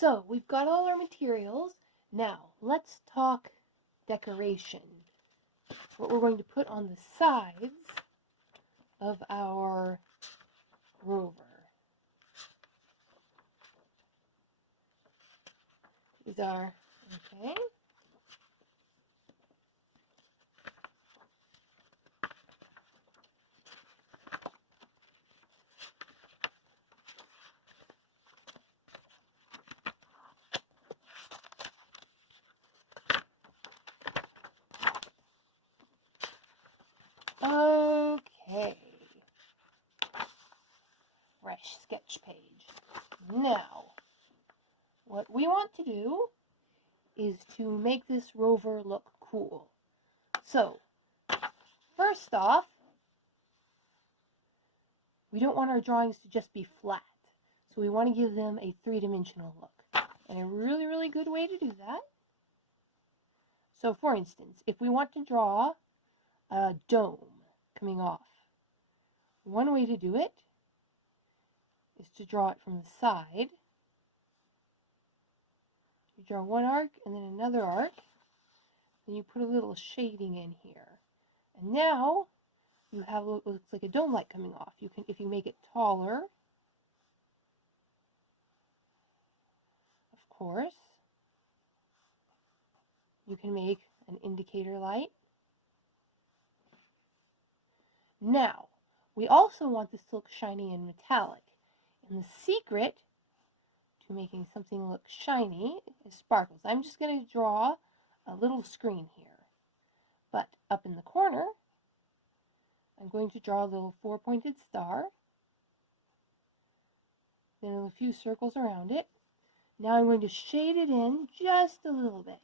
So we've got all our materials. Now let's talk decoration. What we're going to put on the sides of our rover. These are, okay. Okay. Fresh sketch page. Now, what we want to do is to make this rover look cool. So, first off, we don't want our drawings to just be flat. So we want to give them a three-dimensional look. And a really, really good way to do that. So for instance, if we want to draw a dome coming off, one way to do it is to draw it from the side. You draw one arc and then another arc. Then you put a little shading in here. And now you have what looks like a dome light coming off. You can, if you make it taller, of course, you can make an indicator light. Now, we also want this to look shiny and metallic. And the secret to making something look shiny is sparkles. I'm just going to draw a little screen here. But up in the corner, I'm going to draw a little four-pointed star. Then a few circles around it. Now I'm going to shade it in just a little bit.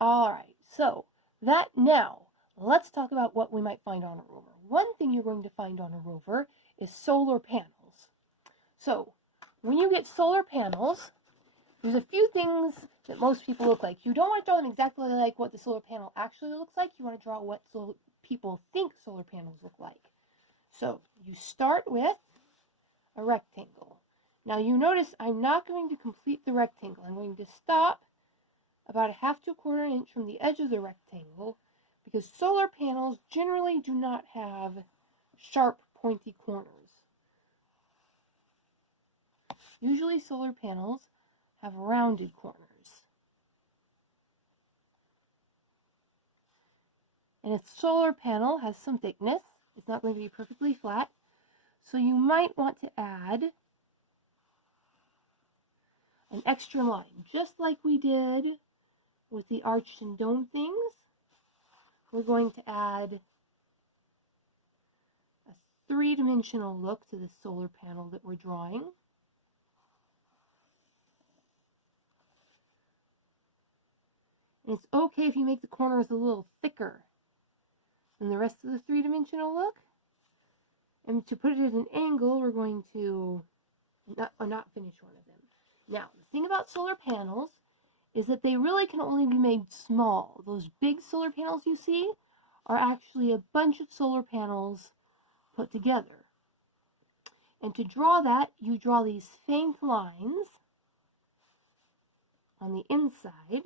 Alright, so that now, let's talk about what we might find on a rover. One thing you're going to find on a rover is solar panels. So, when you get solar panels, there's a few things that most people look like. You don't want to draw them exactly like what the solar panel actually looks like. You want to draw what people think solar panels look like. So, you start with a rectangle. Now you notice I'm not going to complete the rectangle. I'm going to stop about a half to a quarter inch from the edge of the rectangle because solar panels generally do not have sharp, pointy corners. Usually solar panels have rounded corners. And a solar panel has some thickness. It's not going to be perfectly flat. So you might want to add an extra line, just like we did with the arched and dome things. We're going to add a three-dimensional look to the solar panel that we're drawing. And it's okay if you make the corners a little thicker than the rest of the three-dimensional look. And to put it at an angle, we're going to not finish one of them. Now, the thing about solar panels is that they really can only be made small. Those big solar panels you see are actually a bunch of solar panels put together. And to draw that, you draw these faint lines on the inside.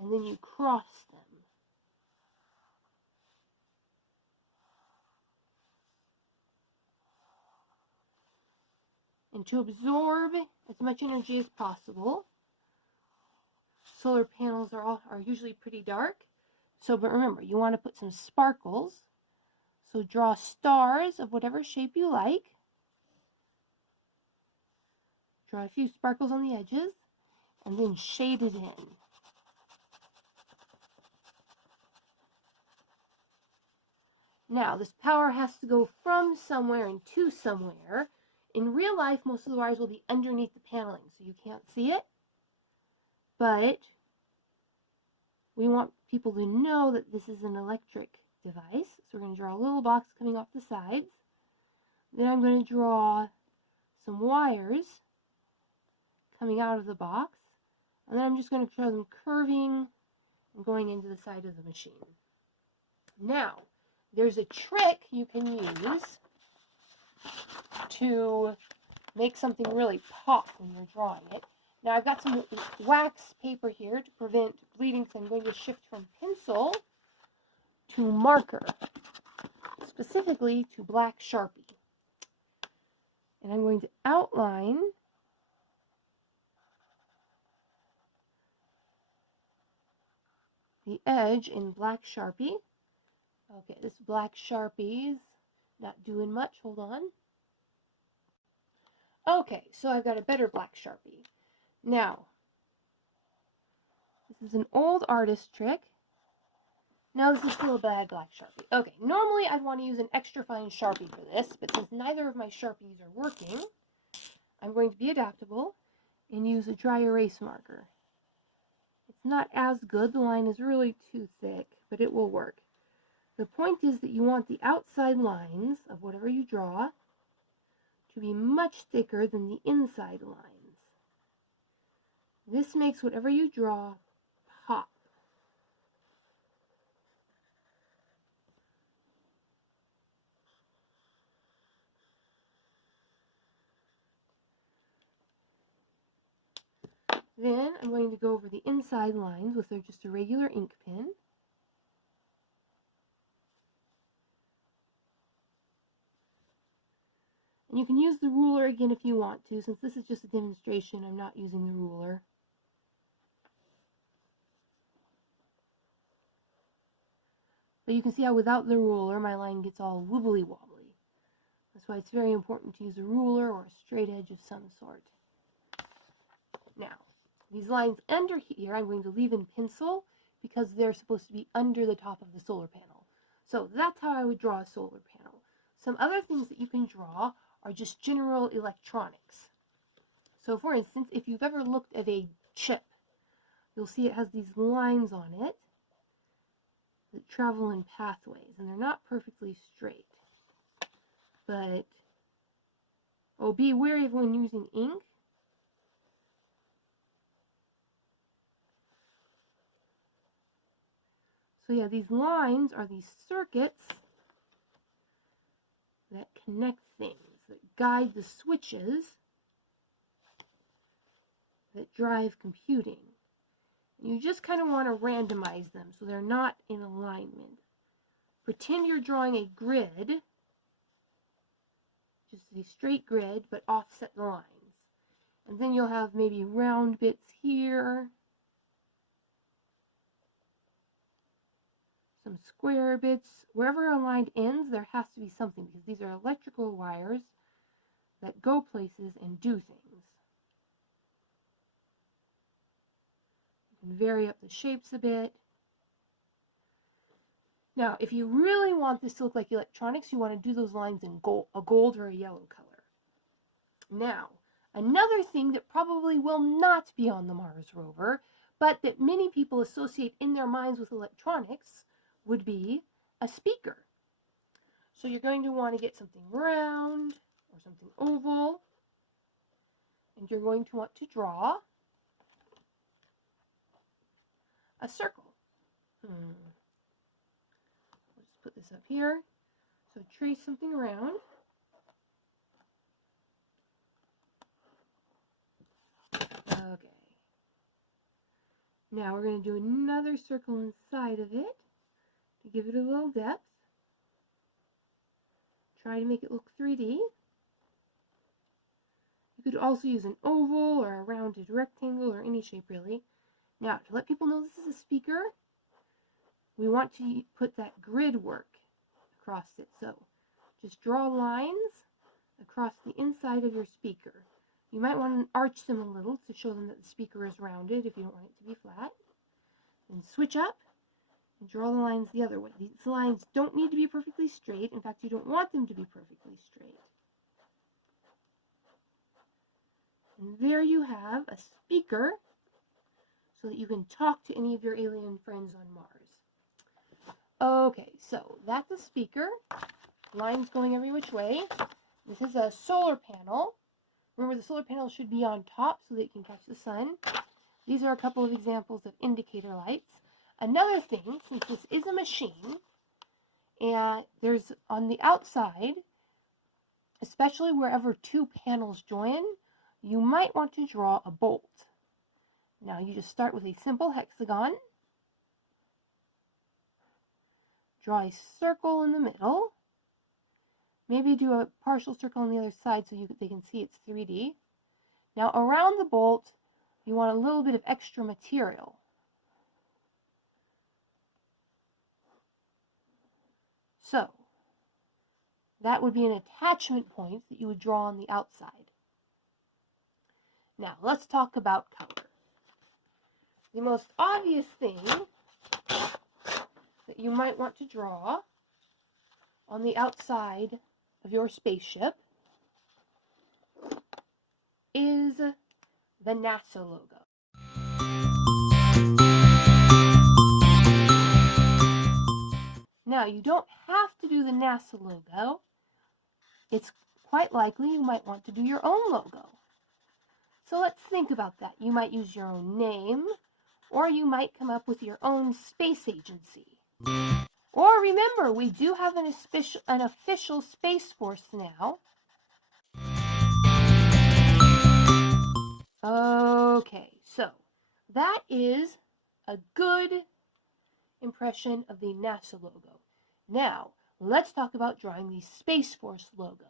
And then you cross them. And to absorb as much energy as possible, solar panels are usually pretty dark. So, but remember, you want to put some sparkles. So draw stars of whatever shape you like. Draw a few sparkles on the edges, and then shade it in. Now, this power has to go from somewhere and to somewhere. In real life, most of the wires will be underneath the paneling, so you can't see it. But we want people to know that this is an electric device. So we're going to draw a little box coming off the sides. Then I'm going to draw some wires coming out of the box. And then I'm just going to draw them curving and going into the side of the machine. Now, there's a trick you can use to make something really pop when you're drawing it. Now, I've got some wax paper here to prevent bleeding, so I'm going to shift from pencil to marker, specifically to black Sharpie. And I'm going to outline the edge in black Sharpie. Okay, this black Sharpie's not doing much. Hold on. Okay, so I've got a better black Sharpie. Now, this is an old artist trick. Now, this is still a bad black Sharpie. Okay, normally I'd want to use an extra fine Sharpie for this, but since neither of my Sharpies are working, I'm going to be adaptable and use a dry erase marker. It's not as good. The line is really too thick, but it will work. The point is that you want the outside lines of whatever you draw to be much thicker than the inside lines. This makes whatever you draw pop. Then I'm going to go over the inside lines with just a regular ink pen. And you can use the ruler again if you want to. Since this is just a demonstration, I'm not using the ruler. But you can see how without the ruler, my line gets all wibbly wobbly. That's why it's very important to use a ruler or a straight edge of some sort. Now, these lines under here, I'm going to leave in pencil because they're supposed to be under the top of the solar panel. So that's how I would draw a solar panel. Some other things that you can draw are just general electronics. So for instance, if you've ever looked at a chip, you'll see it has these lines on it that travel in pathways, and they're not perfectly straight. But, oh, be wary of when using ink. So yeah, these lines are these circuits that connect things, that guide the switches that drive computing. You just kind of want to randomize them so they're not in alignment. Pretend you're drawing a grid, just a straight grid, but offset the lines. And then you'll have maybe round bits here, some square bits. Wherever a line ends, there has to be something, because these are electrical wires that go places and do things. You can vary up the shapes a bit. Now, if you really want this to look like electronics, you want to do those lines in a gold or a yellow color. Now, another thing that probably will not be on the Mars rover, but that many people associate in their minds with electronics, would be a speaker. So you're going to want to get something round or something oval, and you're going to want to draw a circle. I'll just put this up here. So trace something around. Okay. Now we're going to do another circle inside of it to give it a little depth. Try to make it look 3D. You could also use an oval or a rounded rectangle or any shape really. Now, to let people know this is a speaker, we want to put that grid work across it. So just draw lines across the inside of your speaker. You might want to arch them a little to show them that the speaker is rounded if you don't want it to be flat. Then switch up and draw the lines the other way. These lines don't need to be perfectly straight. In fact, you don't want them to be perfectly straight. And there you have a speaker so that you can talk to any of your alien friends on Mars. Okay, so that's a speaker. Lines going every which way. This is a solar panel. Remember, the solar panel should be on top so that it can catch the sun. These are a couple of examples of indicator lights. Another thing, since this is a machine, And there's on the outside, especially wherever two panels join, you might want to draw a bolt. Now you just start with a simple hexagon, draw a circle in the middle, maybe do a partial circle on the other side so they can see it's 3D. Now around the bolt, you want a little bit of extra material. So that would be an attachment point that you would draw on the outside. Now let's talk about color. The most obvious thing that you might want to draw on the outside of your spaceship is the NASA logo. Now, you don't have to do the NASA logo. It's quite likely you might want to do your own logo. So let's think about that. You might use your own name, or you might come up with your own space agency. Or remember, we do have an official Space Force now. Okay, so that is a good impression of the NASA logo. Now, let's talk about drawing the Space Force logo.